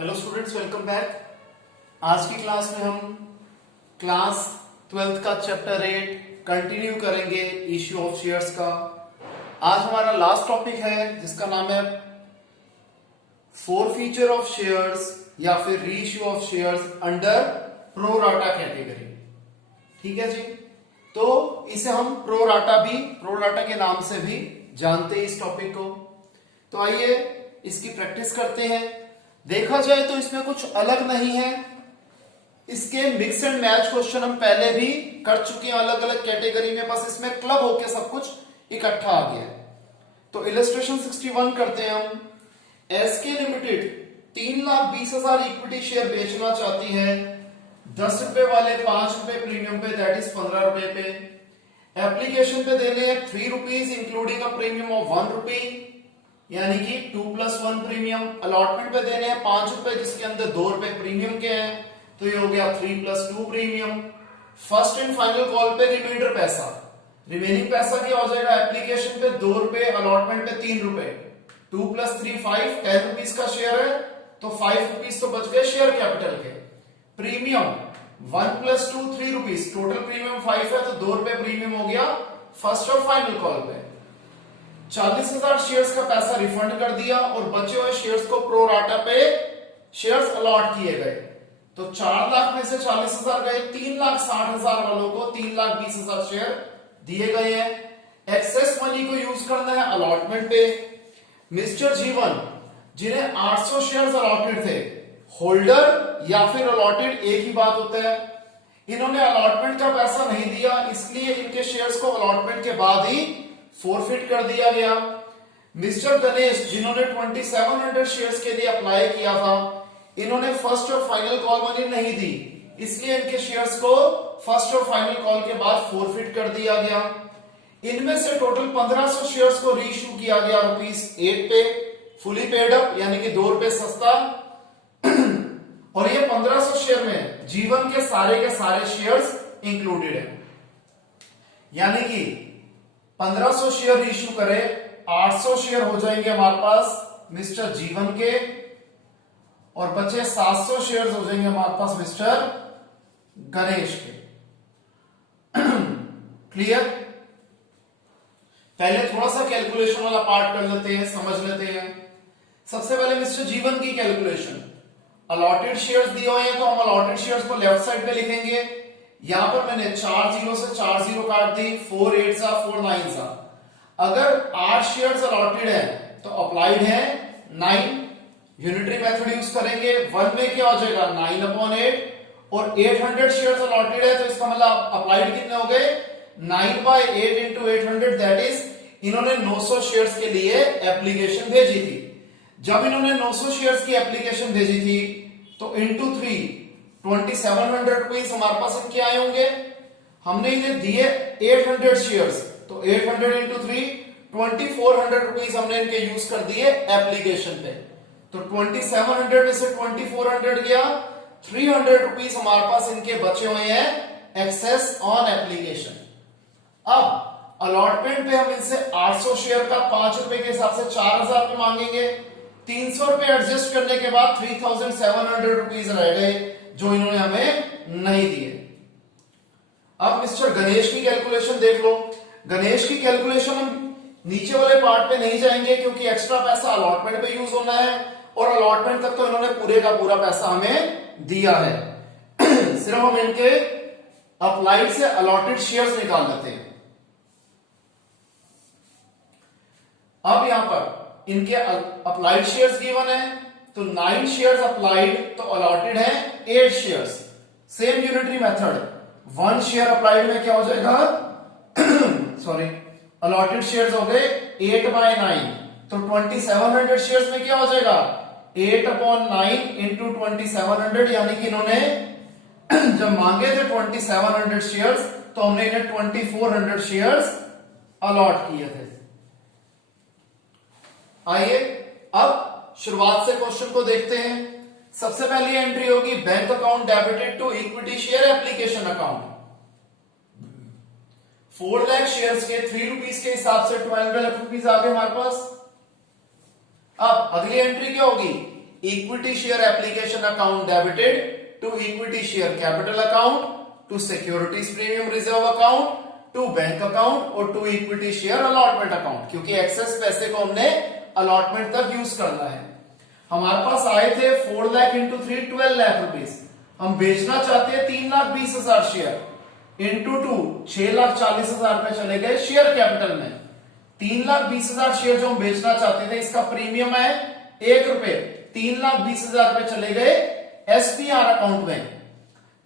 Hello students, welcome back. आज की class में हम क्लास 12th का चैप्टर 8 कंटिन्यू करेंगे इश्यू ऑफ शेयर्स का। आज हमारा लास्ट टॉपिक है जिसका नाम है फोरफीचर ऑफ शेयर्स या फिर reissue of shares under pro rata category. ठीक है जी, तो इसे हम प्रो राटा के नाम से भी जानते हैं इस टॉपिक को। तो आइए इसकी प्रैक्टिस करते हैं। देखा जाए तो इसमें कुछ अलग नहीं है, इसके मिक्स एंड मैच क्वेश्चन हम पहले भी कर चुके हैं अलग अलग कैटेगरी में, बस इसमें क्लब होके सब कुछ इकट्ठा आ गया है। तो इलस्ट्रेशन 61 करते हैं हम। एसके लिमिटेड 3,20,000 इक्विटी शेयर बेचना चाहती है 10 रुपए वाले 5 रुपए प्रीमियम पे, दैट इज 15 रुपए पे। एप्लीकेशन पे देने हैं 3 rupees including a premium of 1 रुपी, यानी कि 2+1 प्रीमियम। अलॉटमेंट पे देने हैं 5 रुपए जिसके अंदर 2 रुपए प्रीमियम के हैं, तो ये हो गया 3+2 premium. First and final call पे रिमाइंडर पैसा, रिमेनिंग पैसा क्या हो जाएगा? एप्लीकेशन पे 2 रुपए, अलॉटमेंट पे 3 रुपए, 2+3 5, 10 रुपीज का शेयर है तो 5 रुपीज तो बच गए शेयर कैपिटल के। प्रीमियम 1+2 3 रुपीज, टोटल प्रीमियम 5 है तो 2 रुपए प्रीमियम हो गया फर्स्ट और फाइनल कॉल पे। 40,000 शेयर्स का पैसा रिफंड कर दिया और बचे हुए शेयर्स को प्रो राटा पे शेयर्स अलॉट किए गए। तो 4 लाख में से 40,000 गए, 3,60,000 वालों को 3,20,000 शेयर दिए गए हैं। एक्सेस मनी को यूज करना है अलॉटमेंट पे। मिस्टर जीवन जिन्हें 800 शेयर्स अलॉटेड थे, होल्डर या फिर अलॉटेड एक ही बात होता है, इन्होंने अलॉटमेंट का पैसा नहीं दिया, इसलिए इनके शेयर्स को अलॉटमेंट के बाद ही फोरफिट कर दिया गया। मिस्टर गणेश जिन्होंने 2700 शेयर्स के लिए अप्लाई किया था, इन्होंने फर्स्ट और फाइनल कॉल मनी नहीं दी, इसलिए इनके शेयर्स को फर्स्ट और फाइनल कॉल के बाद फोरफिट कर दिया गया। इनमें से टोटल 1500 शेयर्स को रीइश्यू किया गया ₹8 पे, फुली पेड अप यानी कि 2 रुपए सस्ता। और ये 1500 शेयर में जीवन के सारे शेयर्स इंक्लूडेड है, यानी कि 1500 शेयर इश्यू करे, 800 शेयर हो जाएंगे हमारे पास मिस्टर जीवन के और बचे 700 शेयर हो जाएंगे हमारे पास मिस्टर गणेश के। क्लियर? पहले थोड़ा सा कैलकुलेशन वाला पार्ट कर लेते हैं, समझ लेते हैं। सबसे पहले मिस्टर जीवन की कैलकुलेशन। अलॉटेड शेयर्स दिए हुए हैं तो हम अलॉटेड शेयर्स को लेफ्ट साइड पे लिखेंगे। यहां पर मैंने 4 0 से 4 0 काट दी, 4 8 सा 4 9 सा। अगर 8 शेयर्स अलॉटेड है तो अप्लाइड है 9, यूनिटरी मेथड यूज करेंगे। 1 में क्या हो जाएगा 9/8, और 800 शेयर्स अलॉटेड है तो इसका मतलब अप्लाइड कितने हो गए 9/8 इंटू 800, दैट इज इन्होंने 900 शेयर्स के लिए एप्लीकेशन भेजी थी। जब इन्होंने 900 शेयर्स की एप्लीकेशन भेजी थी तो इंटू 3 2700 रुपीज हमारे पास इनके आए होंगे। हमने इन्हें दिए 800 शेयर्स, तो 800 इंटू 3 2400 रुपीज हमने इनके यूज कर दिए एप्लीकेशन पे। तो 2700 में से 2400 गया, 300 रुपीज हमारे पास इनके बचे हुए हैं एक्सेस ऑन एप्लीकेशन। अब अलॉटमेंट पे हम इनसे 800 शेयर का 5 रुपए के हिसाब से 4000 रुपए मांगेंगे। 300 रुपए एडजस्ट करने के बाद 3700 रुपीज रह गए जो इन्होंने हमें नहीं दिए। अब मिस्टर गणेश की कैलकुलेशन देख लो। गणेश की कैलकुलेशन हम नीचे वाले पार्ट पे नहीं जाएंगे क्योंकि एक्स्ट्रा पैसा अलॉटमेंट पे यूज होना है और अलॉटमेंट तक तो इन्होंने पूरे का पूरा पैसा हमें दिया है। सिर्फ हम इनके अप्लाइड से अलॉटेड शेयर्स निकाल लेते हैं। अब यहां पर इनके अप्लाइड शेयर्स गिवन है तो 9 शेयर्स अप्लाइड, तो अलॉटेड है 8 shares. Same unitary method, 1 share applied में क्या हो जाएगा सॉरी, अलॉटेड शेयर्स हो गए 8/9, तो 2700 शेयर्स में क्या हो जाएगा 8/9 इंटू 2700, यानी कि इन्होंने जब मांगे थे 2700 शेयर्स तो हमने इन्हें 2400 शेयर्स अलॉट किए थे। आइए अब शुरुआत से क्वेश्चन को देखते हैं। सबसे पहली एंट्री होगी bank account debited to equity share application account. 4 lakh shares के 3 रुपीज के हिसाब से 12 लाख रुपीज आ गए हमारे पास। अब अगली एंट्री क्या होगी equity share application account debited to equity share capital account to securities premium reserve account to bank account और to equity share allotment account, क्योंकि एक्सेस पैसे को हमने अलॉटमेंट तक यूज करना है। हमारे पास आए थे 4 लाख इंटू 3 12 लाख रुपीस, हम बेचना चाहते हैं 3,20,000 शेयर इंटू 2 6,40,000 पे चले गए शेयर कैपिटल में। 3,20,000 शेयर जो हम बेचना चाहते थे इसका प्रीमियम है 1 रुपए, 3,20,000 पे चले गए एसपीआर अकाउंट में।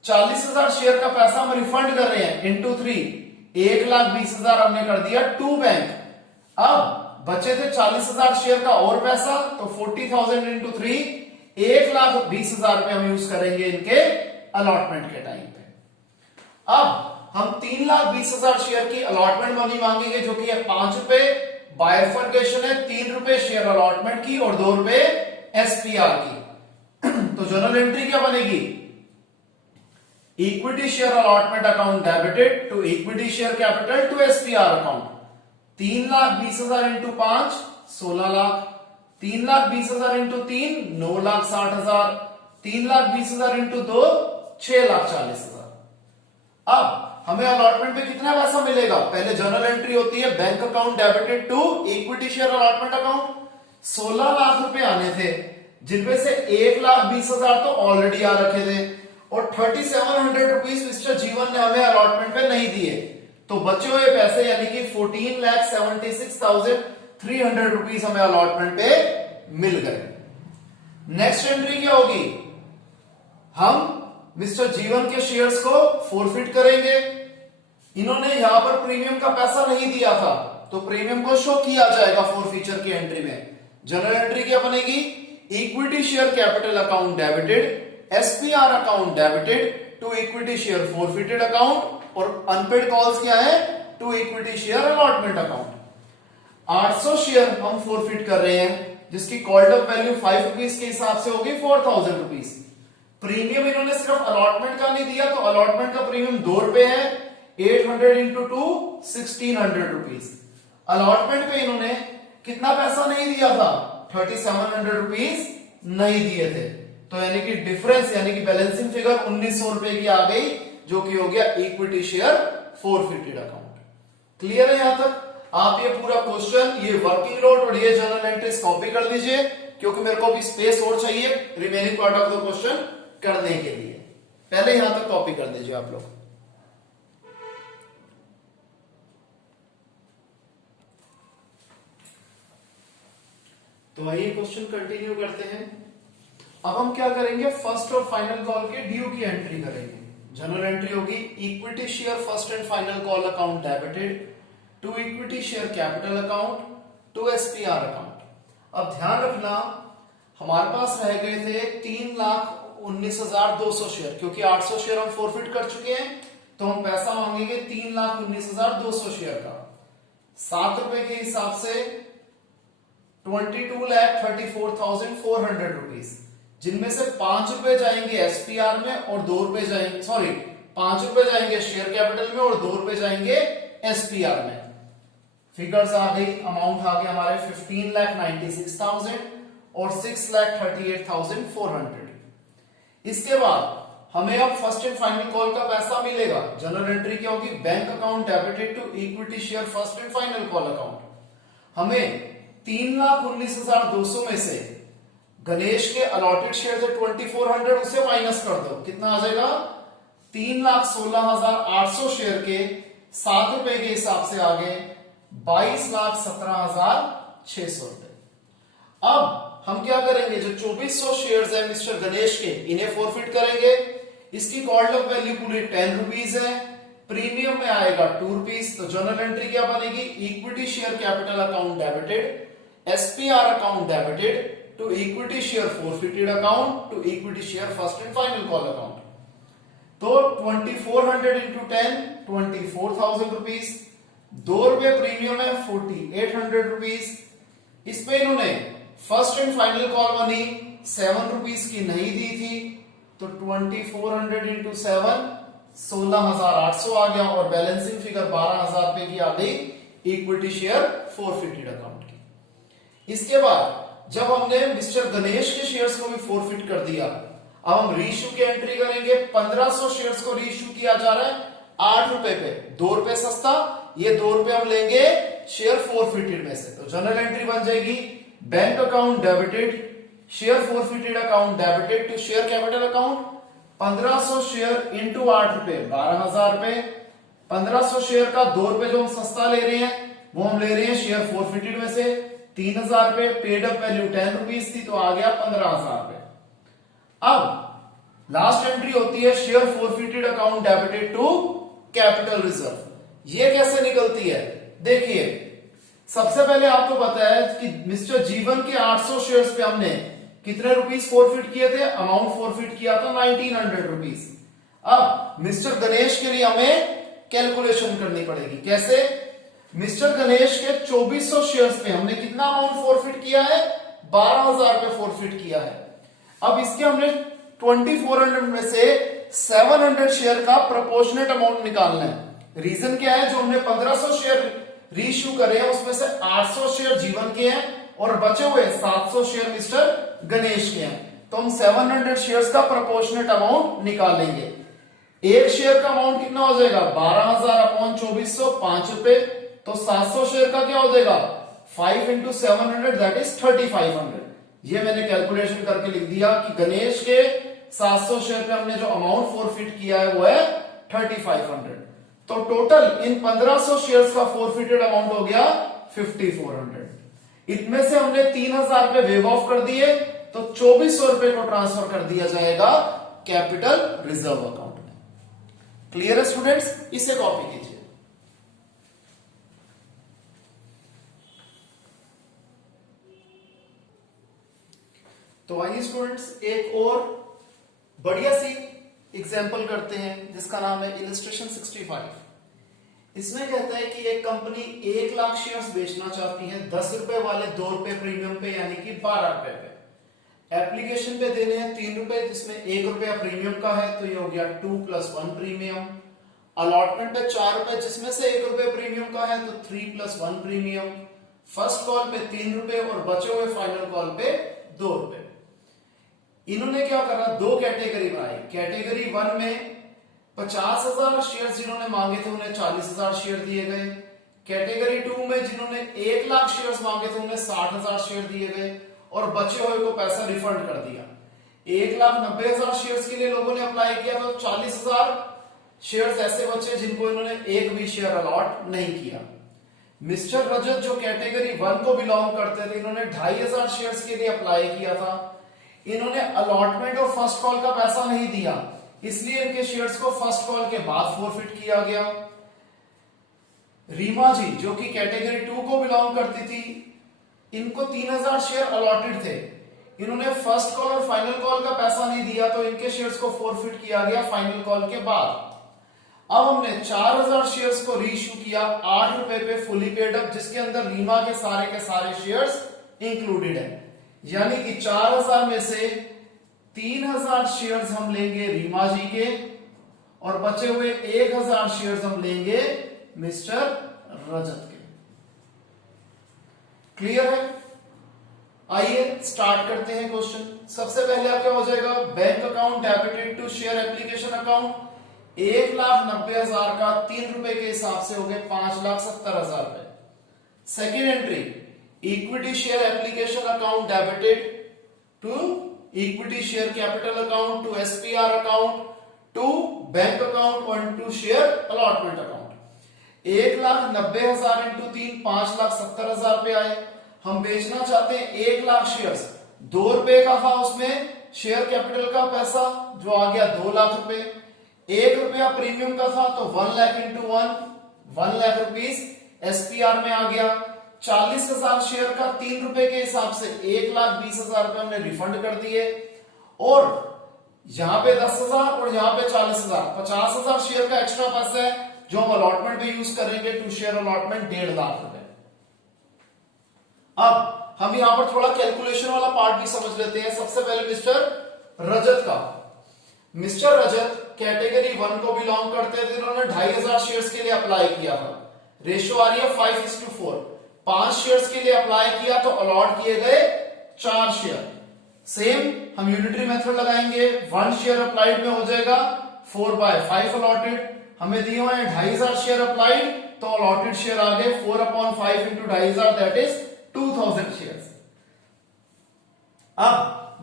40,000 शेयर का पैसा हम रिफंड कर रहे हैं इंटू 3, 1,20,000 हमने कर दिया टू बैंक। अब बचे थे 40,000 शेयर का और पैसा, तो 40,000 इंटू 3 1,20,000 रुपए हम यूज करेंगे इनके अलॉटमेंट के टाइम पे। अब हम 3,20,000 शेयर की अलॉटमेंट मनी मांगेंगे जो कि है 5 रुपए, बायफर्गेशन है 3 रुपए शेयर अलॉटमेंट की और 2 रुपए एसपीआर की। तो जनरल एंट्री क्या बनेगी? Equity share allotment account debited to equity share capital to SPR account. 3,20,000 into 5 16 lakh, 3,20,000 into 3 9,60,000, 3,20,000 into 2 6,40,000। अब हमें अलॉटमेंट पे कितना पैसा मिलेगा? पहले जनरल एंट्री होती है bank account debited to equity share allotment account. 16 lakh रुपए आने थे जिनमें से 1,20,000 तो ऑलरेडी आ रखे थे और 3,700 रुपीज मिस्टर जीवन ने हमें अलॉटमेंट पे नहीं दिए, तो बचे हुए पैसे यानी कि 14,76,300 रुपीज हमें अलॉटमेंट पे मिल गए। नेक्स्ट एंट्री क्या होगी? हम मिस्टर जीवन के शेयर्स को फोरफिट करेंगे। इन्होंने यहां पर प्रीमियम का पैसा नहीं दिया था तो प्रीमियम को शो किया जाएगा फोरफीचर की एंट्री में। जनरल एंट्री क्या बनेगी? Equity share capital account debited, SPR account debited to equity share forfeited account और अनपेड कॉल्स क्या है? To equity share allotment account. 800 share हम फोरफिट कर रहे हैं जिसकी कॉल्ड अप वैल्यू 5 रुपीज के हिसाब से होगी 4,000 रुपीज। प्रीमियम इन्होंने सिर्फ अलॉटमेंट का नहीं दिया तो अलॉटमेंट का प्रीमियम 2 रुपए है, 800 इंटू 2 1,600 रुपीज। अलॉटमेंट पे इन्होंने कितना पैसा नहीं दिया था? 3,700 रुपीज नहीं दिए थे, तो यानी कि डिफरेंस यानी कि बैलेंसिंग फिगर 1,900 रुपए की आ गई जो कि हो गया equity share forfeited account. Clear है यहां तक? आप ये पूरा क्वेश्चन, ये वर्किंग नोट और ये जनरल एंट्रीज कॉपी कर लीजिए क्योंकि मेरे को भी स्पेस और चाहिए remaining part of the question करने के लिए। पहले यहां तक कॉपी कर दीजिए आप लोग। तो आइए क्वेश्चन कंटिन्यू करते हैं। अब हम क्या करेंगे? फर्स्ट और फाइनल कॉल के ड्यू की एंट्री करेंगे। जनरल एंट्री होगी equity share first and final call account debited to equity share capital account to SPR account. अब ध्यान रखना हमारे पास रह गए थे 3,19,200 शेयर, क्योंकि 800 शेयर हम फोरफिट कर चुके हैं तो हम पैसा मांगेंगे 3,19,200 शेयर का। 7 रुपए के हिसाब से 22,34,400 रुपीज, जिनमें से 5 रुपए जाएंगे एसपीआर में और 2 रुपए जाएंगे 5 रुपए जाएंगे शेयर कैपिटल में और 2 रुपए जाएंगे एसपीआर में। फिगर्स आ गई, अमाउंट आ गए हमारे 15,96,000 और 6,38,400। इसके बाद हमें अब फर्स्ट एंड फाइनल कॉल का पैसा मिलेगा। जनरल एंट्री क्या होगी? Bank account debited to equity share first and final call account. हमें 3,19,200 में से गणेश के अलॉटेड शेयर थे 2,400, उसे माइनस कर दो, कितना आ जाएगा? 3,16,800 शेयर के 7 रुपए के हिसाब से आ गए 22,17,600 रुपए। अब हम क्या करेंगे? जो 2,400 शेयर्स है मिस्टर गणेश के, इन्हें फोरफिट करेंगे। इसकी कॉल्ड अप वैल्यू पूरी 10 रुपीज है, प्रीमियम में आएगा 2 रुपीज। तो जनरल एंट्री क्या बनेगी? Equity share capital account debited, SPR account debited to equity share forfeited account to equity share first and final call account. तो 2,400 इंटू 10 24,000 रुपीज, 2 रुपए premium है 4,800 रुपीज। इस पे इन्होंने first and final call money 7 rupees की नहीं दी थी, तो 2,400 इंटू 7 16,800 आ गया और बैलेंसिंग फिगर 12,000 रुपए की आ गई इक्विटी शेयर फोरफिटेड अकाउंट की। इसके बाद जब हमने मिस्टर गणेश के शेयर्स को भी फोरफिट कर दिया, अब हम रीइश्यू की एंट्री करेंगे। 1500 शेयर्स को रीइश्यू किया जा रहा है 8 रुपए पे, 2 रुपए सस्ता, ये 2 रुपए हम लेंगे शेयर फोरफिटेड में से। तो जनरल एंट्री बन जाएगी bank account debited, share forfeited account debited to share capital account. 1500 share into 8 रुपए 12,000 रुपए। 1500 शेयर का 2 रुपए जो हम सस्ता ले रहे हैं वो हम ले रहे हैं शेयर फोरफिटेड में से। 3,000 रुपए, पेड अप वैल्यू 10 रुपीज थी तो आ गया 15,000 रुपए। अब लास्ट एंट्री होती है share forfeited account debited to capital reserve. ये कैसे निकलती है? देखिए, सबसे पहले आपको पता है कि मिस्टर जीवन के 800 शेयर्स पे हमने कितने रुपीस फोरफिट किए थे? अमाउंट फोरफिट किया था 1900 रुपीस। अब मिस्टर गणेश के लिए हमें कैलकुलेशन करनी पड़ेगी। कैसे? मिस्टर गणेश के 2400 शेयर्स पे हमने कितना अमाउंट फोरफिट किया है? 12,000 रुपए फोरफिट किया है। अब इसके हमने 2400 में से 700 शेयर का प्रोपोर्शनेट अमाउंट निकालना है। रीजन क्या है? जो हमने 1500 शेयर रीइश्यू करे हैं उसमें से 800 शेयर जीवन के हैं और बचे हुए 700 शेयर मिस्टर गणेश के हैं। तो हम 700 शेयर्स का प्रोपोर्शनेट अमाउंट निकालेंगे। एक शेयर का अमाउंट कितना हो जाएगा? 12,000 अपॉन 2400, 5 रुपए। तो 700 शेयर का क्या हो जाएगा? 5 इंटू 700 दैट इज 3500। ये मैंने कैलकुलेशन करके लिख दिया कि गणेश के 700 शेयर पे हमने जो अमाउंट फोरफिट किया है वो है 3500। तो टोटल इन 1500 शेयर्स का फोरफिटेड अमाउंट हो गया 5400। इनमें से हमने 3,000 रुपए वेव ऑफ कर दिए तो 2400 रुपए को ट्रांसफर कर दिया जाएगा कैपिटल रिजर्व अकाउंट में। क्लियर है स्टूडेंट्स? इसे कॉपी कीजिए। तो आइए स्टूडेंट्स एक और बढ़िया सी एग्जाम्पल करते हैं जिसका नाम है इलस्ट्रेशन 65। इसमें कहता है कि एक कंपनी 1 लाख शेयर्स बेचना चाहती है 10 रुपए वाले 2 रुपए प्रीमियम पे, यानी कि 12 रुपए पे। एप्लीकेशन पे देने हैं 3 रुपए जिसमें 1 रुपया प्रीमियम का है तो ये हो गया 2 + 1 प्रीमियम। अलॉटमेंट पे 4 रुपए जिसमें से 1 रुपये प्रीमियम का है तो 3 + 1 प्रीमियम। फर्स्ट कॉल पे 3 रुपए और बचे हुए फाइनल कॉल पे 2 रुपए। इन्होंने क्या करा? 2 कैटेगरी बनाई। कैटेगरी 1 में 50,000 शेयर जिन्होंने मांगे थे उन्हें 40,000 शेयर दिए गए। कैटेगरी 2 में जिन्होंने 1 लाख शेयर्स मांगे थे उन्हें 60,000 शेयर दिए गए और बचे हुए को पैसा रिफंड कर दिया। 1,90,000 शेयर्स के लिए लोगों ने अप्लाई किया तो 40,000 शेयर्स ऐसे बचे जिनको इन्होंने एक भी शेयर अलॉट नहीं किया। मिस्टर रजत जो कैटेगरी 1 को बिलोंग करते थे इन्होंने 2,500 शेयर्स के लिए अप्लाई किया था। इन्होंने अलॉटमेंट और फर्स्ट कॉल का पैसा नहीं दिया इसलिए इनके शेयर्स को फर्स्ट कॉल के बाद फोरफिट किया गया। रीमा जी जो कि कैटेगरी 2 को बिलोंग करती थी इनको 3,000 शेयर अलॉटेड थे। इन्होंने फर्स्ट कॉल और फाइनल कॉल का पैसा नहीं दिया तो इनके शेयर्स को फोरफिट किया गया फाइनल कॉल के बाद। अब हमने 4,000 शेयर्स को रीइश्यू किया 8 रुपए पे फुली पेड अप, जिसके अंदर रीमा के सारे शेयर्स इंक्लूडेड है। यानी कि 4,000 में से 3,000 शेयर्स हम लेंगे रीमा जी के और बचे हुए 1,000 शेयर्स हम लेंगे मिस्टर रजत के। क्लियर है? आइए स्टार्ट करते हैं क्वेश्चन। सबसे पहले क्या हो जाएगा? Bank account debited to share application account. 1,90,000 का 3 रुपए के हिसाब से हो गए 5,70,000 रुपए। Second entry equity share application account debited to equity share capital account to SPR account to bank account और to share allotment account. 1,90,000 into 3 5,70,000 रुपए आए। हम बेचना चाहते हैं 1 लाख शेयर्स। 2 रुपए का था उसमें शेयर कैपिटल का पैसा जो आ गया 2 लाख रुपए। 1 रुपया प्रीमियम का था तो 1 lakh into 1 lakh rupees SPR में आ गया। 40,000 शेयर का 3 रुपए के हिसाब से 1,20,000 रुपए हमने रिफंड कर दिए और यहां पे 10,000 और यहां पे 40,000 50,000 शेयर का एक्स्ट्रा पैसा है जो हम अलॉटमेंट पे यूज करेंगे टू शेयर अलॉटमेंट 1.5 लाख रुपए। अब हम यहां पर थोड़ा कैलकुलेशन वाला पार्ट भी समझ लेते हैं। सबसे पहले मिस्टर रजत का। मिस्टर रजत कैटेगरी 1 को बिलोंग करते थे, इन्होंने 2,500 शेयर्स के लिए अप्लाई किया था। रेशियो आ रही है 5:4। 5 शेयर्स के लिए अप्लाई किया तो अलॉट किए गए 4 शेयर। सेम हम यूनिटरी मेथड लगाएंगे, 1 शेयर अप्लाइड में हो जाएगा 4/5 अलॉटेड। हमें दिए हुए हैं 2500 शेयर अप्लाइड, तो अलॉटेड शेयर आ गए 4/5 इंटू 2500, दैट इज 2000 शेयर। अब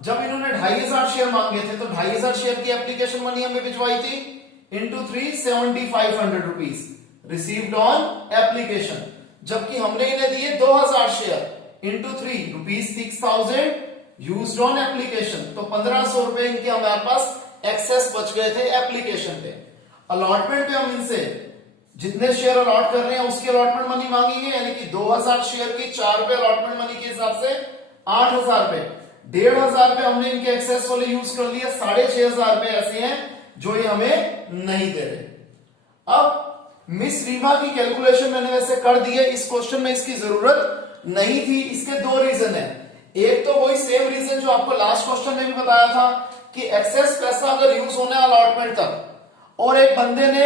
जब इन्होंने 2500 शेयर मांगे थे तो 2500 शेयर की एप्लीकेशन मनी हमें भिजवाई थी into 3 7500 rupees received on application, जबकि हमने इन्हें दिए 2000 share into 3 rupees 6000 used on application, तो 1500 रुपए इनके हमारे पास एक्सेस बच गए थे एप्लीकेशन पे। अलॉटमेंट पे हम इनसे जितने शेयर अलॉट कर रहे हैं उसकी अलॉटमेंट मनी मांगेंगे, यानी कि 2000 शेयर की 4 रुपए अलॉटमेंट मनी के हिसाब से 8000 रुपए, 1500 रुपए हमने इनके एक्सेस वाले यूज कर लिए, 6500 रुपए ऐसे हैं जो ये हमें नहीं दे रहे। अब मिस रीमा की कैलकुलेशन मैंने वैसे कर दी है, इस क्वेश्चन में इसकी जरूरत नहीं थी। इसके 2 रीजन है। एक तो वही सेम रीजन जो आपको लास्ट क्वेश्चन में भी बताया था कि एक्सेस पैसा अगर यूज होना है अलॉटमेंट तक और एक बंदे ने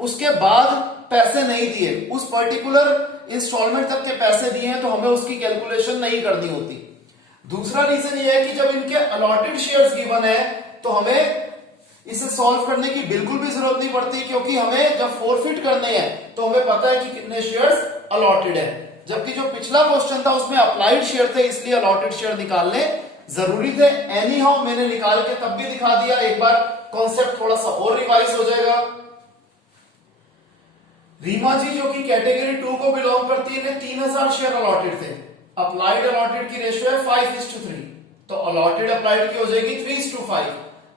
उसके बाद पैसे नहीं दिए, उस पर्टिकुलर इंस्टॉलमेंट तक के पैसे दिए हैं, तो हमें उसकी कैलकुलेशन नहीं करनी होती। दूसरा रीजन ये है कि जब इनके अलॉटेड शेयर्स गिवन है तो हमें इसे सॉल्व करने की बिल्कुल भी जरूरत नहीं पड़ती, क्योंकि हमें जब फोरफिट करने हैं तो हमें पता है कि कितने शेयर्स अलॉटेड है, जबकि जो पिछला क्वेश्चन था उसमें अप्लाइड शेयर थे, इसलिए अलॉटेड शेयर निकालने जरूरी थे। एनी हाउ मैंने निकाल के तब भी दिखा दिया, एक बार कॉन्सेप्ट थोड़ा सा और रिवाइज हो जाएगा। रीमा जी जो कि कैटेगरी 2 को बिलोंग करती है, इन्हें 3000 शेयर अलॉटेड थे। अप्लाइड अलॉटेड की रेशियो है 5:3, तो अलॉटेड अप्लाइड की हो जाएगी 3:5।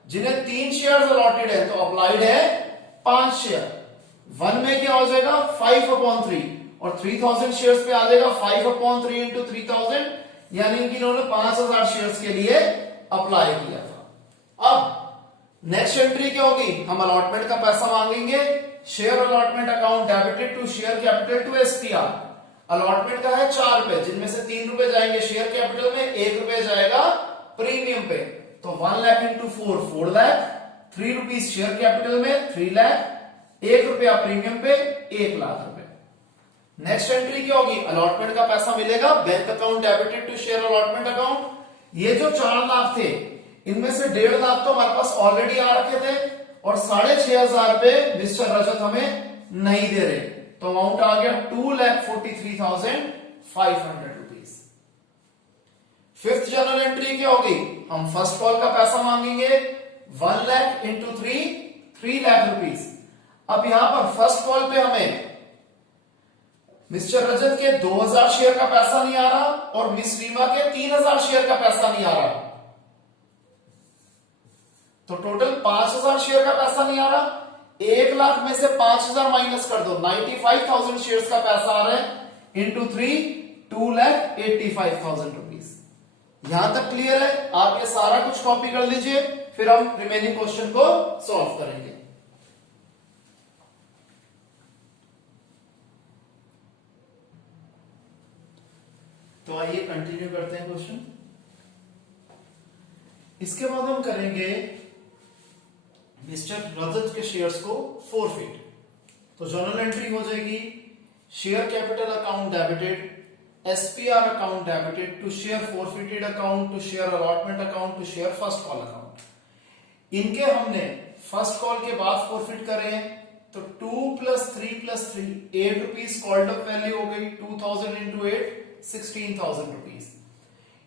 जिन्हें 3 शेयर अलॉटेड है तो अप्लाइड है 5 शेयर। 1 में क्या हो जाएगा 5/3 और 3000 शेयर्स पे आ जाएगा 5/3 इंटू 3000, यानी कि इन्होंने 5000 शेयर्स के लिए अप्लाई किया था। अब नेक्स्ट एंट्री क्या होगी, हम अलॉटमेंट का पैसा मांगेंगे। Share allotment account debited to share capital to SPR. Allotment का है 4 रुपए, जिनमें से 3 रुपए जाएंगे शेयर कैपिटल में, 1 रुपए जाएगा प्रीमियम पे, तो 1 lakh into 4 lakh, 3 rupees share capital में 3 लाख, 1 रुपया प्रीमियम पे 1 लाख रुपए। नेक्स्ट एंट्री क्या होगी, अलॉटमेंट का पैसा मिलेगा bank account debited to share allotment account. ये जो 4 लाख थे इनमें से 1.5 लाख तो हमारे पास ऑलरेडी आ रखे थे और 6500 रुपए मिस्टर रजत हमें नहीं दे रहे, तो अमाउंट आ गया 2,43,500 रुपीज। फिफ्थ जनरल एंट्री क्या होगी, हम फर्स्ट कॉल का पैसा मांगेंगे 1 लाख इंटू 3 लाख रुपीज। अब यहां पर फर्स्ट कॉल पे हमें मिस्टर रजत के 2000 शेयर का पैसा नहीं आ रहा और मिस रीमा के 3000 शेयर का पैसा नहीं आ रहा, तो टोटल 5000 शेयर का पैसा नहीं आ रहा। 1 लाख में से 5000 माइनस कर दो, 95,000 शेयर्स का पैसा आ रहा है इंटू 3 2,85,000 रुपीज। यहां तक क्लियर है, आप ये सारा कुछ कॉपी कर लीजिए, फिर हम रिमेनिंग क्वेश्चन को सॉल्व करेंगे। तो आइए कंटिन्यू करते हैं क्वेश्चन। इसके बाद हम करेंगे मिस्टर रजत के शेयर्स को फोरफिट। तो जर्नल एंट्री हो जाएगी share capital account debited, SPR account debited to share forfeited account to share allotment account to share first call account. इनके हमने फर्स्ट कॉल के बाद फोरफिट करे तो 2 + 3 + 3 8 रुपीज कॉल्ड अप वैल्यू हो गई, 2000 इंटू 8 16,000 रुपीज।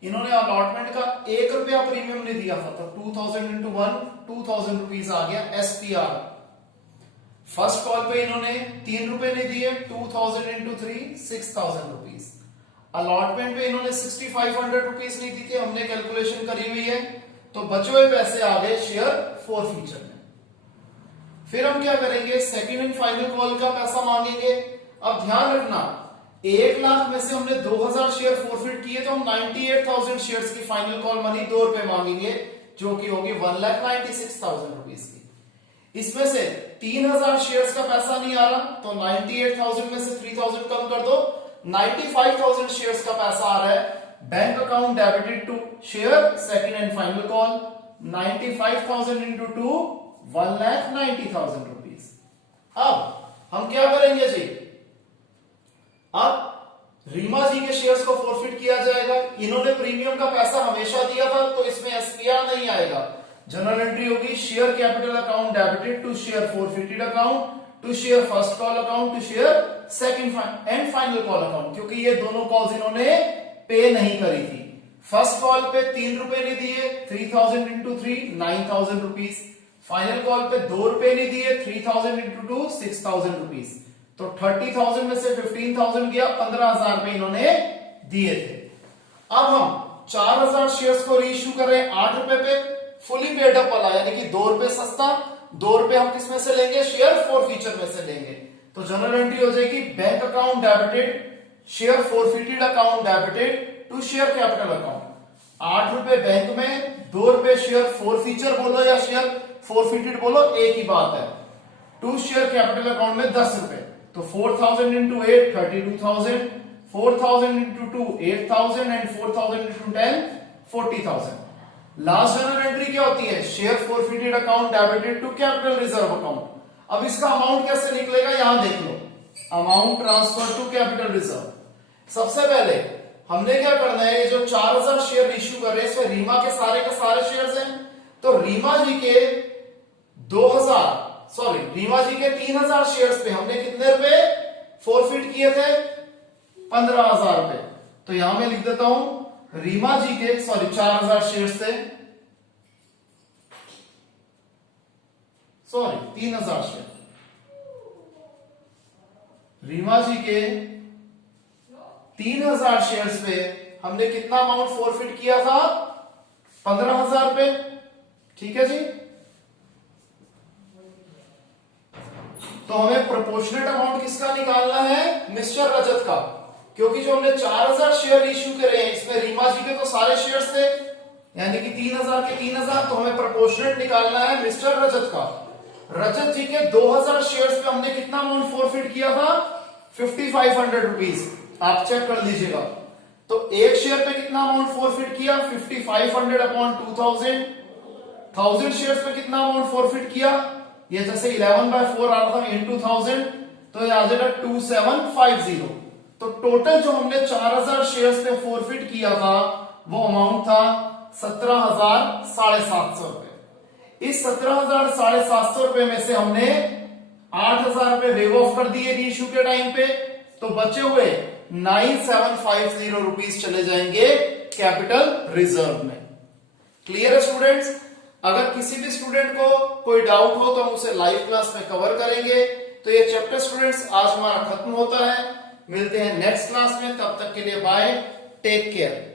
इन्होंने अलॉटमेंट का 1 रुपया प्रीमियम नहीं दिया था, तो 2000 इंटू 1 2000 रुपीज आ गया एसपीआर। फर्स्ट कॉल पे इन्होंने 3 रुपए नहीं दिए, 2000 इंटू 3 6,000 रुपीज। अलॉटमेंट पे इन्होंने 6500 रुपीज नहीं दी थी, हमने कैलकुलेशन करी हुई है, तो बचे हुए पैसे आ गए शेयर फोरफीचर में। फिर हम क्या करेंगे, सेकंड एंड फाइनल कॉल का पैसा मांगेंगे। अब ध्यान रखना 1 लाख में से हमने 2000 शेयर फोरफिट किए, तो हम 98,000 शेयर्स की फाइनल कॉल मनी 2 रुपए मांगेंगे, जो कि होगी 1,96,000 रुपीज की। इसमें से 3000 शेयर्स का पैसा नहीं आ रहा, तो 98,000 में से 3000 कम कर दो, 95,000 शेयर्स का पैसा आ रहा है bank account debited to share second and final call, 95,000 into 2 1,90,000 rupees. अब हम क्या करेंगे जी, अब रीमा जी के शेयर्स को फोरफिट किया जाएगा। इन्होंने प्रीमियम का पैसा हमेशा दिया था तो इसमें एसपीआर नहीं आएगा। जनरल एंट्री होगी share capital account debited to share forfeited account to share first call account to share second and final call account, क्योंकि ये दोनों कॉल्स इन्होंने पे नहीं करी थी। फर्स्ट कॉल पे 3 रुपए नहीं दिए, 3000 इंटू 3 9000 रुपीज। फाइनल कॉल पे 2 रुपए नहीं दिए, 3000 इंटू 2 6000 रुपीज। तो 30,000 में से 15,000 गया, 15,000 रुपए इन्होंने दिए थे। अब हम 4,000 शेयर्स को रीइश्यू कर रहे हैं 8 रुपए पे, फुली पेड अप वाला, यानी कि 2 रुपए सस्ता। 2 रुपए हम किस में से लेंगे? शेयर फोरफीचर में से लेंगे। तो जनरल एंट्री हो जाएगी bank account debited share forfeited account debited to share capital account. 8 रुपए बैंक में, 2 रुपए शेयर फोरफीचर बोलो या शेयर फोरफिटेड बोलो, एक ही बात है। टू शेयर कैपिटल अकाउंट में 10 रुपए, तो 4,000 into 8 32,000, 4,000 into 2 8,000 and 4,000 into 10 40,000। Last general entry क्या होती है? Share forfeited account debited to capital reserve account. अब इसका अमाउंट कैसे निकलेगा यहां देख लो, amount transfer to capital reserve. सबसे पहले हमने क्या करना है, ये जो 4,000 शेयर इश्यू कर रहे हैं इसमें रीमा के सारे शेयर्स हैं। तो रीमा जी के 3,000 शेयर्स पे हमने कितने रुपए फोरफिट किए थे? 15,000 रुपए। तो यहां मैं लिख देता हूं रीमा जी के 4,000 शेयर्स थे, 3,000 शेयर। रीमा जी के 3,000 शेयर्स पे हमने कितना अमाउंट फोरफिट किया था? 15,000 रुपए। ठीक है जी। तो हमें प्रोपोर्शनेट अमाउंट किसका निकालना है? मिस्टर रजत का, क्योंकि जो हमने 4,000 शेयर इश्यू करे हैं इसमें रीमा जी के तो सारे शेयर्स थे, यानी कि 3,000 के 3,000, तो हमें प्रोपोर्शनेट निकालना है मिस्टर रजत का। रजत जी के 2,000 शेयर्स पे हमने कितना अमाउंट फोरफिट किया था? 5,500 रुपीज। आप चेक कर लीजिएगा। तो एक शेयर पे कितना अमाउंट फोरफिट किया? 5,500 अपॉन 2,000। 1,000 शेयर्स पे कितना अमाउंट फोरफिट किया? ये जैसे 11/4 आ रहा था इंटू 1000, तो ये आ जाएगा 2750। तो टोटल जो हमने 4,000 शेयर्स पे फोरफिट किया था वो अमाउंट था 17,750 रुपए। इस 17,750 रुपए में से हमने 8,000 रुपए वेव ऑफ कर दिए रीइश्यू के टाइम पे, तो बचे हुए 9,750 रुपीज चले जाएंगे कैपिटल रिजर्व में। क्लियर है स्टूडेंट्स? अगर किसी भी स्टूडेंट को कोई डाउट हो तो हम उसे लाइव क्लास में कवर करेंगे। तो ये चैप्टर स्टूडेंट्स आज हमारा खत्म होता है। मिलते हैं नेक्स्ट क्लास में, तब तक के लिए बाय, टेक केयर।